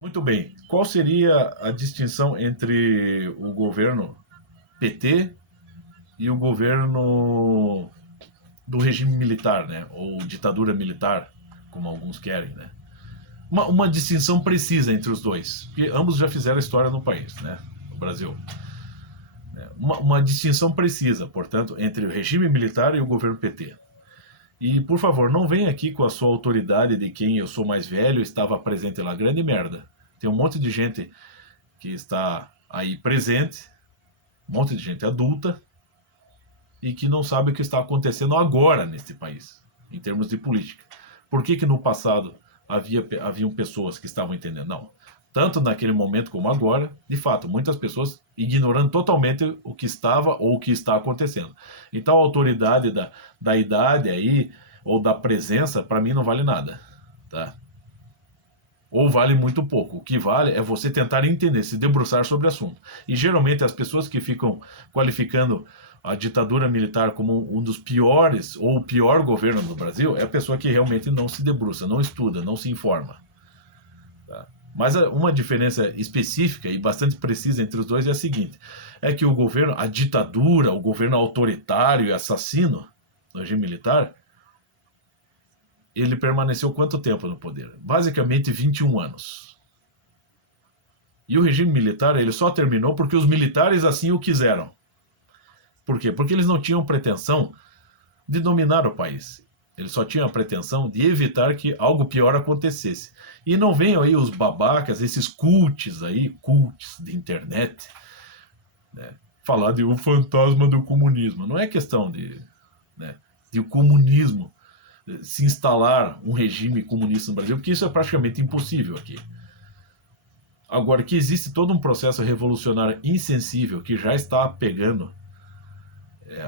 Muito bem. Qual seria a distinção entre o governo PT e o governo do regime militar, né? Ou ditadura militar, como alguns querem, né? Uma distinção precisa entre os dois, porque ambos já fizeram história no país, né? No Brasil. Uma distinção precisa, portanto, entre o regime militar e o governo PT. E, por favor, não venha aqui com a sua autoridade de quem eu sou mais velho, estava presente lá. Grande merda. Tem um monte de gente que está aí presente, um monte de gente adulta, e que não sabe o que está acontecendo agora neste país, em termos de política. Por que no passado haviam pessoas que estavam entendendo? Não. Tanto naquele momento como agora, de fato, muitas pessoas ignorando totalmente o que estava ou o que está acontecendo. Então a autoridade da idade aí, ou da presença, para mim não vale nada. Tá? Ou vale muito pouco. O que vale é você tentar entender, se debruçar sobre o assunto. E geralmente as pessoas que ficam qualificando a ditadura militar como um dos piores ou o pior governo do Brasil é a pessoa que realmente não se debruça, não estuda, não se informa. Tá? Mas uma diferença específica e bastante precisa entre os dois é a seguinte: é que o governo, a ditadura, o governo autoritário e assassino do regime militar, ele permaneceu quanto tempo no poder? Basicamente 21 anos. E o regime militar ele só terminou porque os militares assim o quiseram. Por quê? Porque eles não tinham pretensão de dominar o país. Eles só tinham a pretensão de evitar que algo pior acontecesse. E não venham aí os babacas, esses cults aí, cults de internet, né, falar de o fantasma do comunismo. Não é questão né, de o comunismo se instalar um regime comunista no Brasil, porque isso é praticamente impossível aqui. Agora, que existe todo um processo revolucionário insensível que já está pegando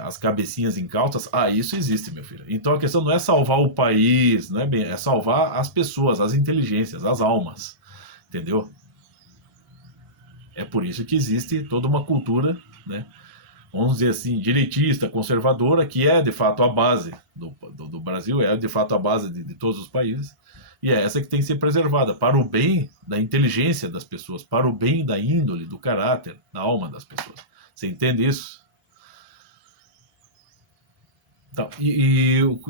as cabecinhas incautas, isso existe, meu filho. Então a questão não é salvar o país, não é bem, é salvar as pessoas, as inteligências, as almas, entendeu? É por isso que existe toda uma cultura, né? Vamos dizer assim, direitista, conservadora, que é de fato a base do Brasil, é de fato a base de todos os países, e é essa que tem que ser preservada para o bem da inteligência das pessoas, para o bem da índole, do caráter, da alma das pessoas. Você entende isso? Então,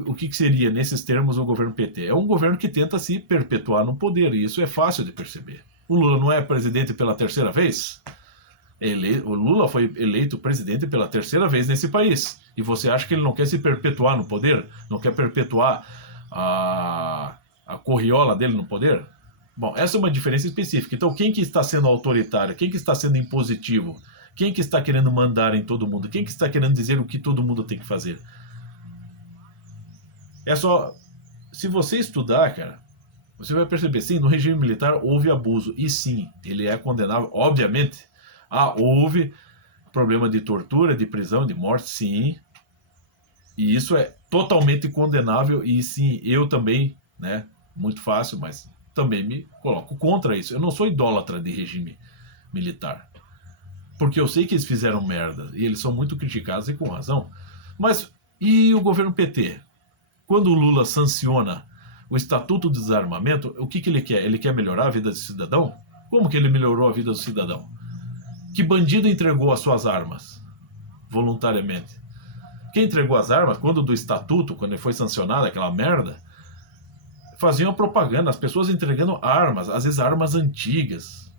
o que seria, nesses termos, o governo PT? É um governo que tenta se perpetuar no poder, e isso é fácil de perceber. O Lula não é presidente pela terceira vez? O Lula foi eleito presidente pela terceira vez nesse país. E você acha que ele não quer se perpetuar no poder? Não quer perpetuar a corriola dele no poder? Bom, essa é uma diferença específica. Então, quem que está sendo autoritário? Quem que está sendo impositivo? Quem que está querendo mandar em todo mundo? Quem que está querendo dizer o que todo mundo tem que fazer? É só... Se você estudar, cara, você vai perceber, sim, no regime militar houve abuso. E sim, ele é condenável, obviamente. Houve problema de tortura, de prisão, de morte, sim. E isso é totalmente condenável. E sim, eu também, né? Muito fácil, mas também me coloco contra isso. Eu não sou idólatra de regime militar. Porque eu sei que eles fizeram merda. E eles são muito criticados e com razão. Mas e o governo PT? Quando o Lula sanciona o Estatuto do Desarmamento, o que ele quer? Ele quer melhorar a vida do cidadão? Como que ele melhorou a vida do cidadão? Que bandido entregou as suas armas voluntariamente? Quem entregou as armas, quando do estatuto, quando ele foi sancionado, aquela merda, faziam propaganda, as pessoas entregando armas, às vezes armas antigas,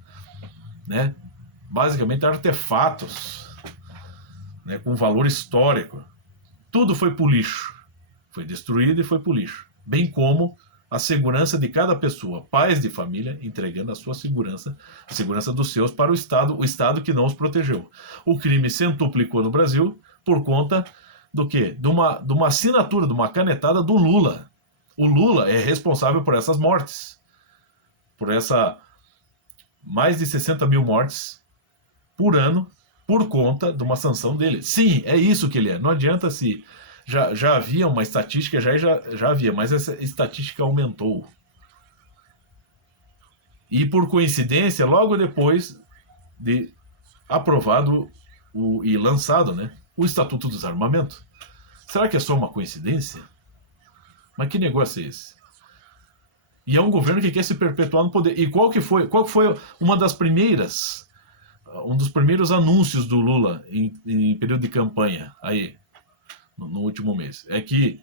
né? Basicamente artefatos, né? Com valor histórico. Tudo foi pro lixo. Foi destruído e foi pro lixo. Bem como a segurança de cada pessoa, pais de família, entregando a sua segurança, a segurança dos seus para o Estado que não os protegeu. O crime centuplicou no Brasil por conta do quê? De uma assinatura, de uma canetada do Lula. O Lula é responsável por essas mortes, por essa mais de 60 mil mortes por ano, por conta de uma sanção dele. Sim, é isso que ele é. Não adianta se já havia uma estatística, já havia, mas essa estatística aumentou. E por coincidência, logo depois de aprovado e lançado, né, o Estatuto do Desarmamento. Será que é só uma coincidência? Mas que negócio é esse? E é um governo que quer se perpetuar no poder. E qual que foi uma das primeiras, um dos primeiros anúncios do Lula em período de campanha aí, no último mês? É que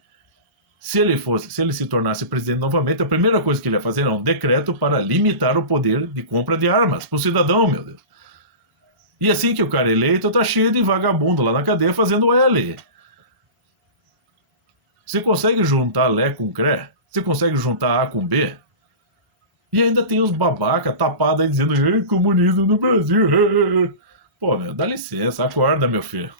se ele se tornasse presidente novamente, a primeira coisa que ele ia fazer era um decreto para limitar o poder de compra de armas para o cidadão, meu Deus. E assim que o cara é eleito, tá cheio de vagabundo lá na cadeia fazendo L. Você consegue juntar Lé com Cré? Você consegue juntar A com B? E ainda tem os babaca tapados aí dizendo comunismo no Brasil. Pô, meu, dá licença, acorda, meu filho.